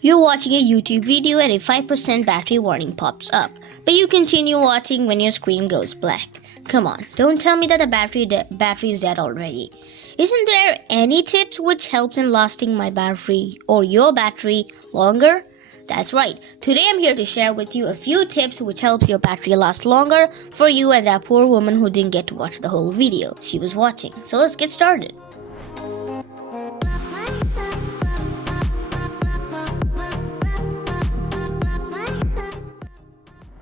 You're watching a YouTube video and a 5% battery warning pops up, but you continue watching when your screen goes black. Come on, don't tell me that the battery is dead already. Isn't there any tips which helps in lasting my battery or your battery longer? That's right. Today I'm here to share with you a few tips which helps your battery last longer for you and that poor woman who didn't get to watch the whole video. She was watching. So let's get started.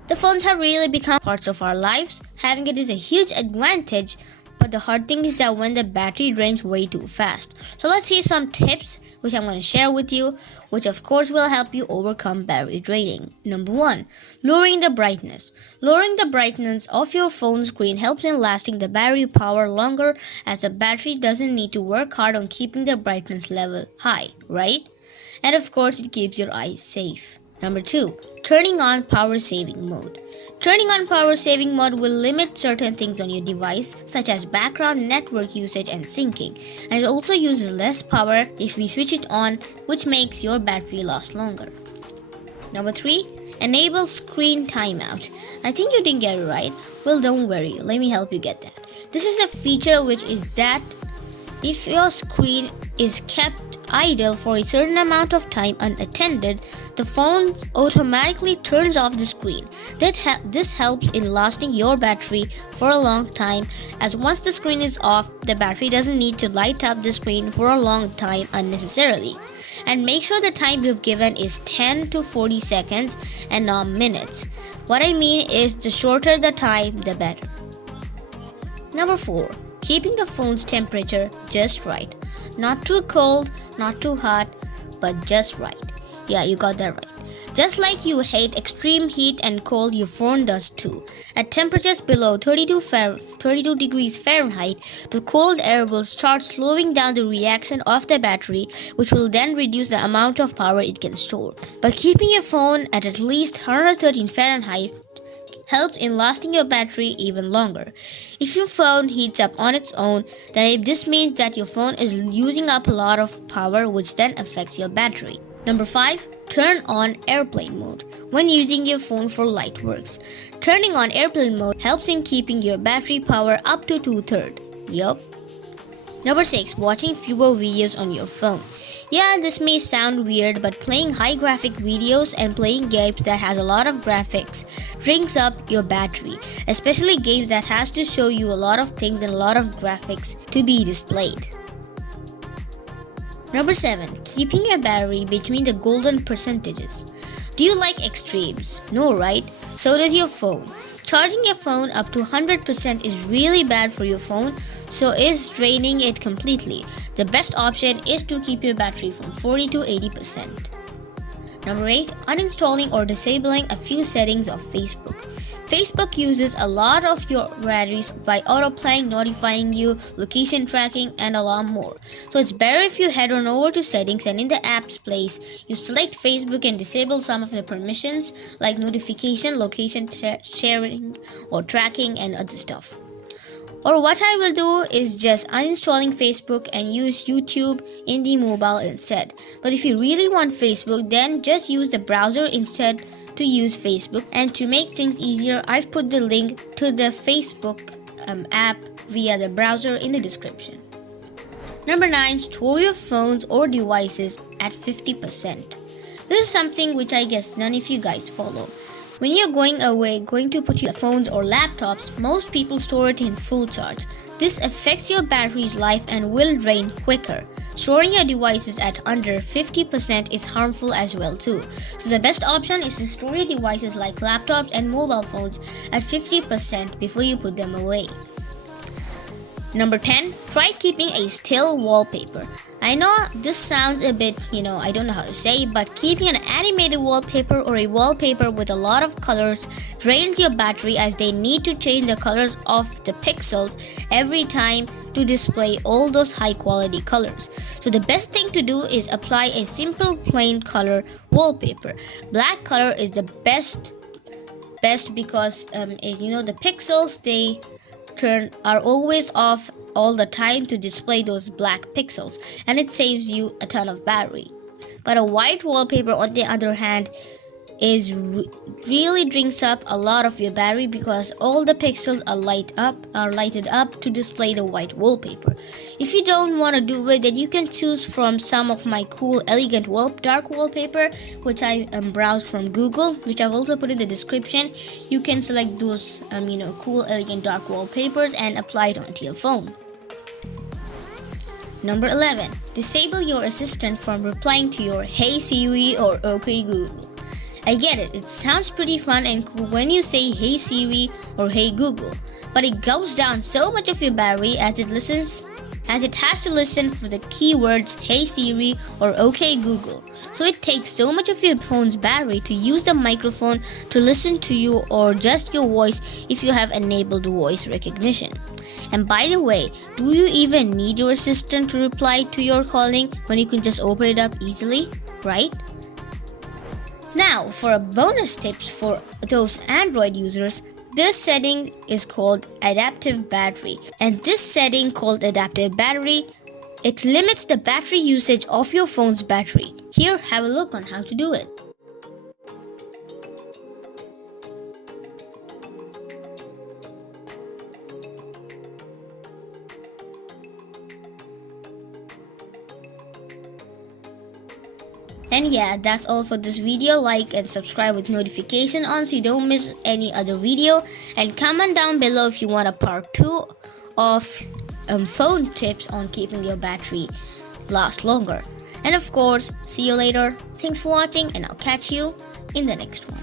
The phones have really become parts of our lives. Having it is a huge advantage, but the hard thing is that when the battery drains way too fast. So let's see some tips which I'm going to share with you, which of course will help you overcome battery draining. Number 1. Lowering the brightness. Lowering the brightness of your phone screen helps in lasting the battery power longer, as the battery doesn't need to work hard on keeping the brightness level high, right? And of course it keeps your eyes safe. Number 2. Turning on power saving mode. Turning on power saving mode will limit certain things on your device, such as background network usage and syncing, and it also uses less power if we switch it on, which makes your battery last longer. Number 3. Enable screen timeout. I think you didn't get it right. Well, don't worry, let me help you get that. This is a feature which is that if your screen is kept idle for a certain amount of time unattended, the phone automatically turns off the screen. This helps in lasting your battery for a long time, as once the screen is off, the battery doesn't need to light up the screen for a long time unnecessarily. And make sure the time you've given is 10 to 40 seconds and not minutes. What I mean is, the shorter the time, the better. Number 4. Keeping the phone's temperature just right. Not too cold, not too hot, but just right. Yeah, you got that right. Just like you hate extreme heat and cold, your phone does too. At temperatures below 32 degrees Fahrenheit, the cold air will start slowing down the reaction of the battery, which will then reduce the amount of power it can store. But keeping your phone at least 113 Fahrenheit helps in lasting your battery even longer. If your phone heats up on its own, then this means that your phone is using up a lot of power, which then affects your battery. Number 5. Turn on airplane mode when using your phone for light works. Turning on airplane mode helps in keeping your battery power up to 2/3. Yup. Number 6. Watching fewer videos on your phone. Yeah, this may sound weird, but playing high graphic videos and playing games that has a lot of graphics drinks up your battery, especially games that has to show you a lot of things and a lot of graphics to be displayed. Number 7. Keeping your battery between the golden percentages. Do you like extremes? No, right? So does your phone. Charging your phone up to 100% is really bad for your phone, so is draining it completely. The best option is to keep your battery from 40 to 80%. Number 8. Uninstalling or disabling a few settings of Facebook. Facebook uses a lot of your batteries by autoplaying, notifying you, location tracking, and a lot more. So it's better if you head on over to settings and in the apps place, you select Facebook and disable some of the permissions like notification, location sharing, or tracking and other stuff. Or what I will do is just uninstalling Facebook and use YouTube in the mobile instead. But if you really want Facebook, then just use the browser instead to use Facebook. And to make things easier, I've put the link to the Facebook app via the browser in the description. Number 9. Store your phones or devices at 50%. This is something which I guess none of you guys follow. When you're going to put your phones or laptops, most people store it in full charge. This affects your battery's life and will drain quicker. Storing your devices at under 50% is harmful as well too. So the best option is to store your devices like laptops and mobile phones at 50% before you put them away. Number 10. Try keeping a still wallpaper. I know this sounds a bit, I don't know how to say, but keeping an animated wallpaper or a wallpaper with a lot of colors drains your battery, as they need to change the colors of the pixels every time to display all those high quality colors. So the best thing to do is apply a simple plain color wallpaper. Black color is the best because the pixels are always off all the time to display those black pixels, and it saves you a ton of battery. But a white wallpaper, on the other hand, really drinks up a lot of your battery because all the pixels are lighted up to display the white wallpaper. If you don't want to do it, then you can choose from some of my cool elegant dark wallpaper, which I browsed from Google, which I've also put in the description. You can select those cool elegant dark wallpapers and apply it onto your phone. Number 11. Disable your assistant from replying to your Hey Siri or OK Google. I get it, it sounds pretty fun and cool when you say Hey Siri or Hey Google, but it goes down so much of your battery as it has to listen for the keywords Hey Siri or OK Google. So it takes so much of your phone's battery to use the microphone to listen to you or just your voice if you have enabled voice recognition. And by the way, do you even need your assistant to reply to your calling when you can just open it up easily, right? Now, for a bonus tips for those Android users, this setting is called adaptive battery. And this setting called adaptive battery, it limits the battery usage of your phone's battery. Here, have a look on how to do it. And yeah, that's all for this video. Like and subscribe with notification on so you don't miss any other video. And comment down below if you want a part 2 of phone tips on keeping your battery last longer. And of course, see you later. Thanks for watching and I'll catch you in the next one.